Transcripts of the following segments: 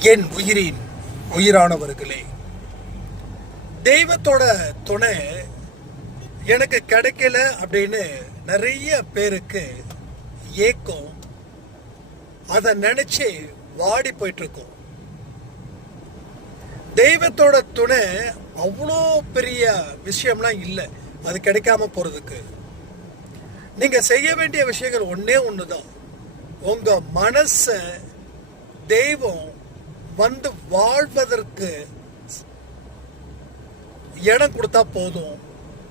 என் உயிரின் உயிரானவர்களே தெய்வத்தோட துணை எனக்கு கிடைக்கல அப்படின்னு நிறைய பேருக்கு ஏக்கம். அதை நினைச்சு வாடி போயிட்டு இருக்கும் தெய்வத்தோட துணை அவ்வளோ பெரிய விஷயம்லாம் இல்லை. அது கிடைக்காம போறதுக்கு. நீங்க செய்ய வேண்டிய விஷயங்கள் ஒண்ணே ஒண்ணுதான். உங்க மனசை தெய்வம் வந்து வாழ்வதற்கு இடம் கொடுத்தா போதும்.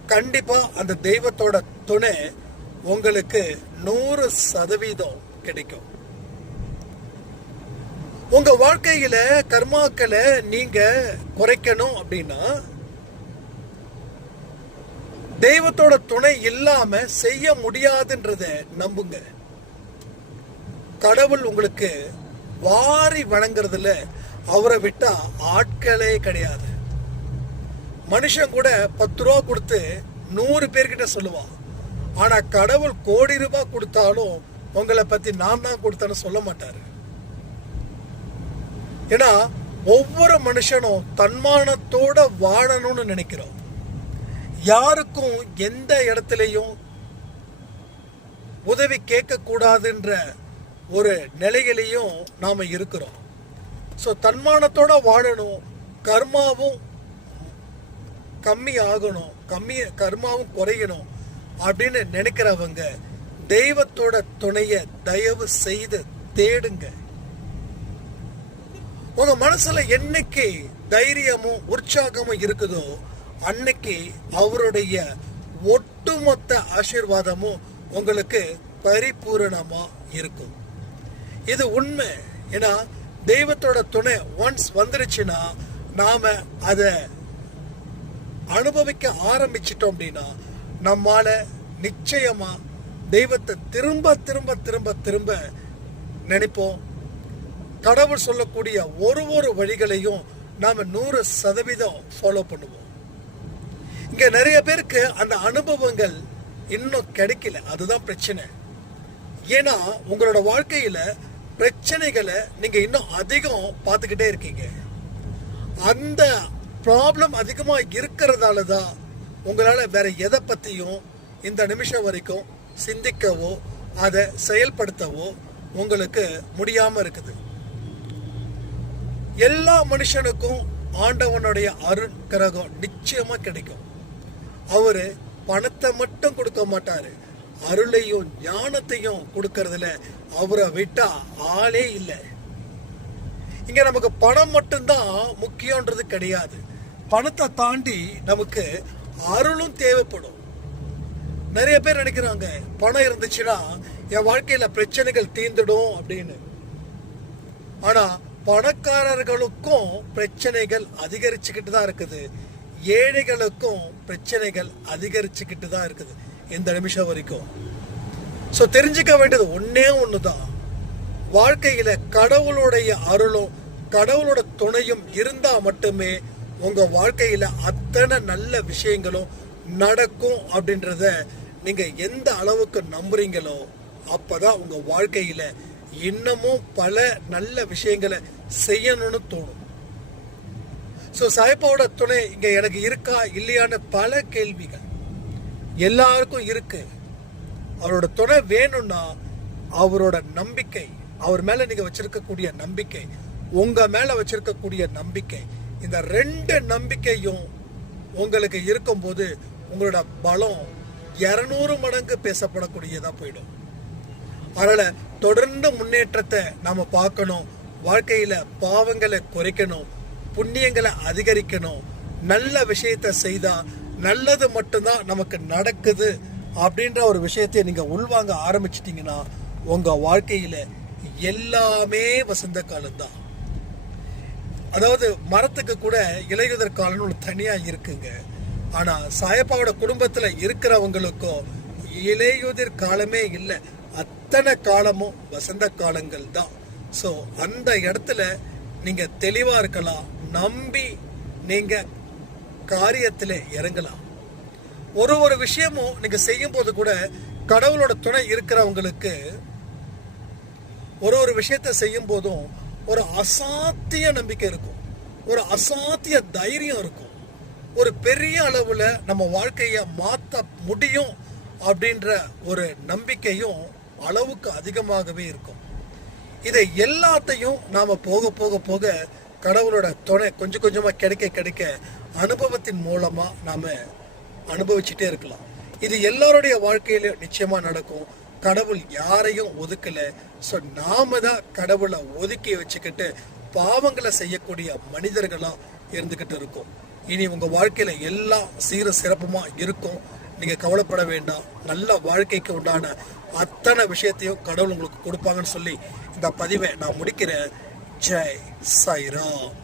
கண்டிப்பா அந்த தெய்வத்தோட துணை உங்களுக்கு நூறு சதவீதம் கிடைக்கும். உங்க வாழ்க்கையில கர்மாக்களை நீங்க குறைக்கணும் அப்படின்னா தெய்வத்தோட துணை இல்லாம செய்ய முடியாதுன்றத நம்புங்க. கடவுள் உங்களுக்கு வாரி வணங்குறதுல அவரை விட்டா ஆட்களே கிடையாது. மனுஷன் கூட பத்து ரூபா கொடுத்து நூறு பேர்கிட்ட சொல்லுவான். ஆனா கடவுள் கோடி ரூபாய் கொடுத்தாலும் உங்களை பத்தி நான் தான் கொடுத்தேன்னு சொல்ல மாட்டாரு. ஏன்னா ஒவ்வொரு மனுஷனும் தன்மானத்தோட வாழணும்னு நினைக்கிறோம். யாருக்கும் எந்த இடத்துலையும் உதவி கேட்க கூடாதுன்ற ஒரு நிலையிலையும் நாம் இருக்கிறோம். ஸோ தன்மானத்தோட வாழணும் கர்மாவும் கம்மி ஆகணும் கம்மி கர்மாவும் குறையணும் அப்படின்னு நினைக்கிறவங்க தெய்வத்தோட துணையை தயவு செய்து தேடுங்க. உங்க மனசுல என்னைக்கு தைரியமும் உற்சாகமும் இருக்குதோ அன்னைக்கு அவருடைய ஒட்டுமொத்த ஆசீர்வாதமும் உங்களுக்கு பரிபூரணமா இருக்கும். இது உண்மை. ஏன்னா தெய்வத்தோட துணை ஒன்ஸ் வந்துருச்சுன்னா நாம அதை அனுபவிக்க ஆரம்பிச்சிட்டோம் அப்படின்னா நம்மால நிச்சயமா தெய்வத்தை திரும்ப திரும்ப திரும்ப திரும்ப நினைப்போம். கடவுள் சொல்லக்கூடிய ஒரு ஒரு வழிகளையும் நாம நூறு சதவீதம் ஃபாலோ பண்ணுவோம். இங்க நிறைய பேருக்கு அந்த அனுபவங்கள் இன்னும் கிடைக்கல. அதுதான் பிரச்சனை. ஏன்னா உங்களோட வாழ்க்கையில பிரச்சனைகளை நீங்கள் இன்னும் அதிகம் பார்த்துக்கிட்டே இருக்கீங்க. அந்த ப்ராப்ளம் அதிகமாக இருக்கிறதால தான் உங்களால் வேற எதை பற்றியும் இந்த நிமிஷம் வரைக்கும் சிந்திக்கவோ அதை செயல்படுத்தவோ உங்களுக்கு முடியாமல் இருக்குது. எல்லா மனுஷனுக்கும் ஆண்டவனுடைய அருண் கிரகம் நிச்சயமாக கிடைக்கும். அவர் பணத்தை மட்டும் கொடுக்க மாட்டார். அருளையும் ஞானத்தையும் கொடுக்கறதுல அவரை விட்டா ஆளே இல்லை. இங்க நமக்கு பணம் மட்டும்தான் முக்கியன்றது கிடையாது. பணத்தை தாண்டி நமக்கு அருளும் தேவைப்படும். நிறைய பேர் நினைக்கிறாங்க பணம் இருந்துச்சுன்னா என் வாழ்க்கையில பிரச்சனைகள் தீர்ந்துடும் அப்படின்னு. ஆனா பணக்காரர்களுக்கும் பிரச்சனைகள் அதிகரிச்சுக்கிட்டு தான் இருக்குது. ஏழைகளுக்கும் பிரச்சனைகள் அதிகரிச்சுக்கிட்டு தான் இருக்குது. இந்த நிமிஷம் வரைக்கும். ஸோ தெரிஞ்சுக்க வேண்டியது ஒன்றே ஒன்று தான் வாழ்க்கையில் கடவுளுடைய அருளும் கடவுளோட துணையும் இருந்தால் மட்டுமே உங்கள் வாழ்க்கையில் அத்தனை நல்ல விஷயங்களும் நடக்கும் அப்படின்றத நீங்கள் எந்த அளவுக்கு நம்புறீங்களோ அப்பதான் உங்கள் வாழ்க்கையில் இன்னமும் பல நல்ல விஷயங்களை செய்யணும்னு தோணும். ஸோ சாய்பாவோட துணை இங்கே எனக்கு இருக்கா இல்லையான பல கேள்விகள். எல்லாருக்கும் இருக்கு. அவரோட துணை வேணும்னா அவரோட நம்பிக்கை அவர் மேல நீங்க வச்சிருக்கக்கூடிய நம்பிக்கை உங்க மேல வச்சிருக்கக்கூடிய நம்பிக்கை இந்த ரெண்டு நம்பிக்கையும் உங்களுக்கு இருக்கும்போது உங்களோட பலம் இரநூறு மடங்கு பேசப்படக்கூடியதா போயிடும். அதனால தொடர்ந்து முன்னேற்றத்தை நாம பார்க்கணும். வாழ்க்கையில பாவங்களை குறைக்கணும். புண்ணியங்களை அதிகரிக்கணும். நல்ல விஷயத்தை செய்தா நல்லது மட்டும்தான் நமக்கு நடக்குது அப்படின்ற ஒரு விஷயத்தை நீங்கள் உள்வாங்க ஆரம்பிச்சிட்டிங்கன்னா உங்கள் வாழ்க்கையில் எல்லாமே வசந்த காலம்தான். அதாவது மரத்துக்கு கூட இலையுதிர் காலம்னு ஒன்று தனியாக இருக்குங்க. ஆனால் சாயப்பாவோட குடும்பத்தில் இருக்கிறவங்களுக்கும் இலையுதிர் காலமே இல்லை. அத்தனை காலமும் வசந்த காலங்கள் தான். ஸோ அந்த இடத்துல நீங்கள் தெளிவாக இருக்கலாம். நம்பி நீங்கள் காரியத்தில் இறங்கலாம். ஒரு ஒரு விஷயமும் நீங்க செய்யும் போது கூட கடவுளோட துணை இருக்கிறவங்களுக்கு ஒரு ஒரு விஷயத்தை செய்யும் போதும் ஒரு அசாத்திய நம்பிக்கை இருக்கும். ஒரு அசாத்திய தைரியம் இருக்கும். ஒரு பெரிய அளவுல நம்ம வாழ்க்கைய மாத்த முடியும் அப்படின்ற ஒரு நம்பிக்கையும் அளவுக்கு அதிகமாகவே இருக்கும். இதை எல்லாத்தையும் நாம போக போக போக கடவுளோட துணை கொஞ்சம் கொஞ்சமாக கிடைக்க கிடைக்க அனுபவத்தின் மூலமாக நாம் அனுபவிச்சுட்டே இருக்கலாம். இது எல்லாருடைய வாழ்க்கையிலும் நிச்சயமாக நடக்கும். கடவுள் யாரையும் ஒதுக்கலை. ஸோ நாம தான் கடவுளை ஒதுக்கி வச்சுக்கிட்டு பாவங்களை செய்யக்கூடிய மனிதர்களாக இருந்துக்கிட்டு இருக்கோம். இனி உங்கள் வாழ்க்கையில் எல்லாம் சீர சிறப்புமாக இருக்கும். நீங்கள் கவலைப்பட வேண்டாம். நல்ல வாழ்க்கைக்கு உண்டான அத்தனை விஷயத்தையும் கடவுள் உங்களுக்கு கொடுப்பாங்கன்னு சொல்லி இந்த பதிவை நான் முடிக்கிறேன். Jai Sairão.